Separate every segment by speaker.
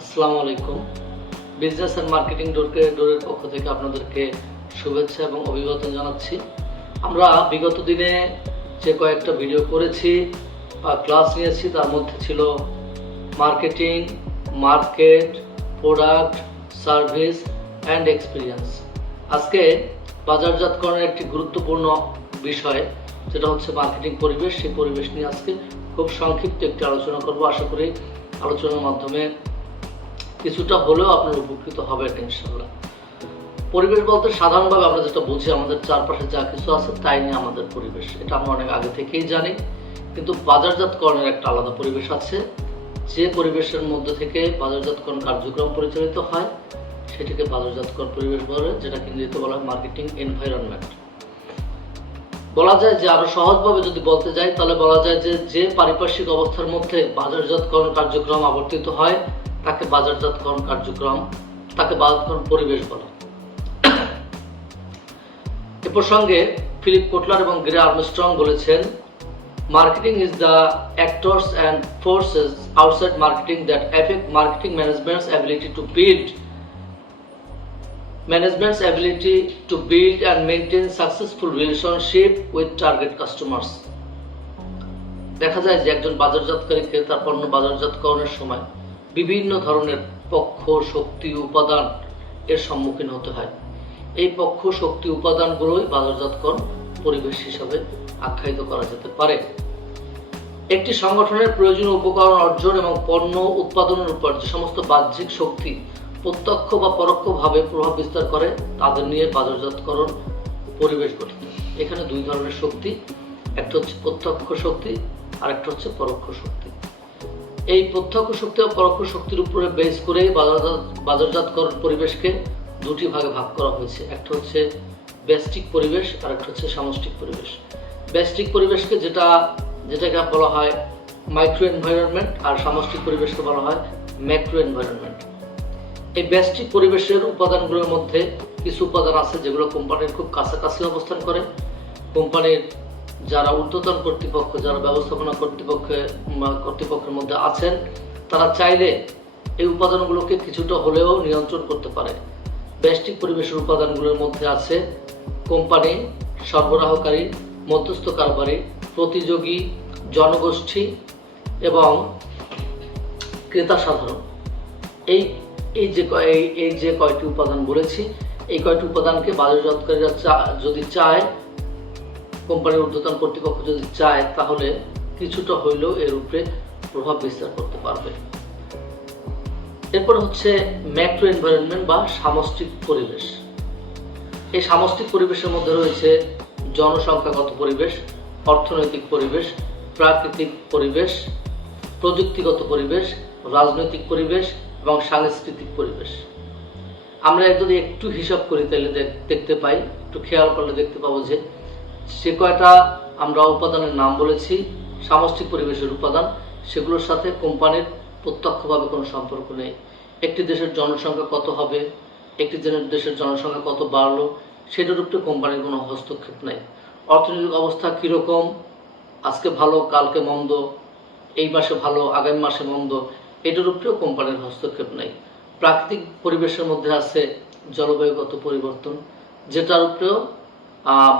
Speaker 1: আসসালামু আলাইকুম। Business and marketing ডোরকে ডোরের পক্ষ থেকে আপনাদেরকে শুভেচ্ছা এবং অভিবাদন জানাচ্ছি। আমরা বিগত দিনে যে কয়েকটা ভিডিও করেছি বা ক্লাস নিয়েছি, তার মধ্যে ছিল marketing market product service and experience আজকে বাজারজাতকরণের একটি গুরুত্বপূর্ণ বিষয়, যেটা হচ্ছে মার্কেটিং পরিবেশ। সেই পরিবেশ নিয়ে আজকে খুব সংক্ষিপ্ত একটি আলোচনা করব। আশা করি আলোচনার মাধ্যমে কিছুটা হলেও আপনার উপকৃত হবেন ইনশাল্লাহ পরিবেশ বলতে সাধারণভাবে আমরা যেটা বুঝি, আমাদের চারপাশে যা কিছু আছে তাই নিয়ে আমাদের পরিবেশ। এটা আমরা অনেক আগে থেকেই জানি, কিন্তু বাজারজাতকরণের একটা আলাদা পরিবেশ আছে। যে পরিবেশের মধ্যে থেকে বাজারজাতকরণ কার্যক্রম পরিচালিত হয়, সেটাকে বাজারজাতকরণ পরিবেশ বলে যেটাকে ইংরেজিতে বলা হয় মার্কেটিং এনভায়রনমেন্ট। বলা যায় যে আরও সহজভাবে যদি বলতে যাই, তাহলে বলা যায় যে যে পারিপার্শ্বিক অবস্থার মধ্যে বাজারজাতকরণ কার্যক্রম আবর্তিত হয় তাকে বাজারজাতকরণ কার্যক্রম, তাকে বাজারজাতকরণ পরিবেশ বলে। এ প্রসঙ্গে ফিলিপ কোটলার এবং গ্রে আর্মস্ট্রং বলেছেন marketing is the actors and forces outside marketing that effect marketing management's ability to build management's ability to build and maintain successful relationship with target customers. দেখা যায় যে একজন বাজারজাতকারীকে তার পণ্য বাজারজাতকরণের সময় বিভিন্ন ধরনের পক্ষ, শক্তি, উপাদান এর সম্মুখীন হতে হয়। এই পক্ষ, শক্তি, উপাদানগুলোই বাজারজাতকরণ পরিবেশ হিসাবে আখ্যায়িত করা যেতে পারে। একটি সংগঠনের প্রয়োজনীয় উপকরণ অর্জন এবং পণ্য উৎপাদনের উপর যে সমস্ত বাহ্যিক শক্তি প্রত্যক্ষ বা পরোক্ষভাবে প্রভাব বিস্তার করে, তাদের নিয়ে বাজারজাতকরণ পরিবেশ গঠিত। এখানে দুই ধরনের শক্তি, একটা হচ্ছে প্রত্যক্ষ শক্তি আর একটা হচ্ছে পরোক্ষ শক্তি। এই প্রত্যক্ষ শক্তি ও পরোক্ষ শক্তির উপরে বেস করে বাজারজাত, বাজারজাতকরণ পরিবেশকে দুটি ভাগে ভাগ করা হয়েছে। একটা হচ্ছে ব্যষ্টিক পরিবেশ আর একটা হচ্ছে সামষ্টিক পরিবেশ। ব্যষ্টিক পরিবেশকে যেটা, যেটাকে বলা হয় মাইক্রো এনভায়রনমেন্ট আর সামষ্টিক পরিবেশকে বলা হয় ম্যাক্রো এনভায়রনমেন্ট এই ব্যষ্টিক পরিবেশের উপাদানগুলোর মধ্যে কিছু উপাদান আছে যেগুলো কোম্পানির খুব কাছাকাছি অবস্থান করে। কোম্পানির যারা ঊর্ধ্বতন কর্তৃপক্ষ, যারা ব্যবস্থাপনা কর্তৃপক্ষে কর্তৃপক্ষের মধ্যে আছেন, তারা চাইলে এই উপাদানগুলোকে কিছুটা হলেও নিয়ন্ত্রণ করতে পারে। ব্যষ্টিক পরিবেশের উপাদানগুলোর মধ্যে আছে কোম্পানি, সরবরাহকারী, মধ্যস্থ কারবারি, প্রতিযোগী, জনগোষ্ঠী এবং ক্রেতা সাধারণ। এই এই যে এই যে কয়টি উপাদান বলেছি, এই কয়টি উপাদানকে বাজারজাতকারীরা যদি চায় কোম্পানির ঊর্ধ্বতন কর্তৃপক্ষ যদি চায়, তাহলে কিছুটা হইলেও এর উপরে প্রভাব বিস্তার করতে পারবে। এরপর হচ্ছে ম্যাক্রো এনভায়রনমেন্ট বা সামষ্টিক পরিবেশ। এই সামষ্টিক পরিবেশের মধ্যে রয়েছে জনসংখ্যাগত পরিবেশ, অর্থনৈতিক পরিবেশ, প্রাকৃতিক পরিবেশ, প্রযুক্তিগত পরিবেশ, রাজনৈতিক পরিবেশ এবং সাংস্কৃতিক পরিবেশ। আমরা যদি একটু হিসাব করি, তাহলে দেখ- দেখতে পাই, একটু খেয়াল করলে দেখতে পাবো যে সে কয়টা আমরা উপাদানের নাম বলেছি, সামষ্টিক পরিবেশের উপাদান, সেগুলোর সাথে কোম্পানির প্রত্যক্ষভাবে কোনো সম্পর্ক নেই। একটি দেশের জনসংখ্যা কত হবে, একটি দেশের জনসংখ্যা কত বাড়লো সেটার উপরে কোম্পানির কোনো হস্তক্ষেপ নেই। অর্থনৈতিক অবস্থা কীরকম, আজকে ভালো, কালকে মন্দ, এই মাসে ভালো, আগামী মাসে মন্দ এটার উপরেও কোম্পানির হস্তক্ষেপ নেই। প্রাকৃতিক পরিবেশের মধ্যে আছে জলবায়ুগত পরিবর্তন যেটার উপরেও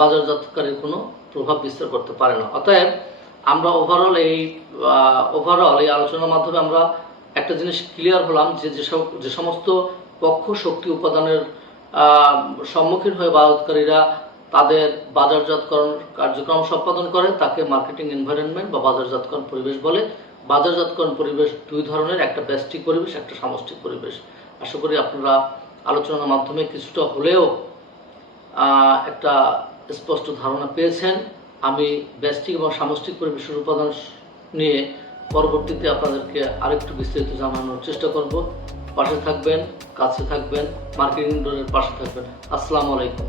Speaker 1: বাজারজাতকারীর কোনো প্রভাব বিস্তার করতে পারে না। অতএব আমরা ওভারঅল এই ওভারঅল এই আলোচনার মাধ্যমে আমরা একটা জিনিস ক্লিয়ার হলাম যে যে সমস্ত পক্ষ শক্তি উপাদানের সম্মুখীন হয়ে বাজারকারীরা তাদের বাজারজাতকরণ কার্যক্রম সম্পাদন করে, তাকে মার্কেটিং এনভায়রনমেন্ট বা বাজারজাতকরণ পরিবেশ বলে। বাজারজাতকরণ পরিবেশ দুই ধরনের, একটা ব্যষ্টিক পরিবেশ, একটা সামষ্টিক পরিবেশ। আশা করি আপনারা আলোচনার মাধ্যমে কিছুটা হলেও একটা স্পষ্ট ধারণা পেয়েছেন। আমি ব্যষ্টিক এবং সামষ্টিক পরিবেশের উপাদান নিয়ে পরবর্তীতে আপনাদেরকে আরেকটু বিস্তারিত জানানোর চেষ্টা করব। পাশে থাকবেন, কাছে থাকবেন মার্কেটিং ডোরের পাশে থাকবেন। আসসালামু আলাইকুম।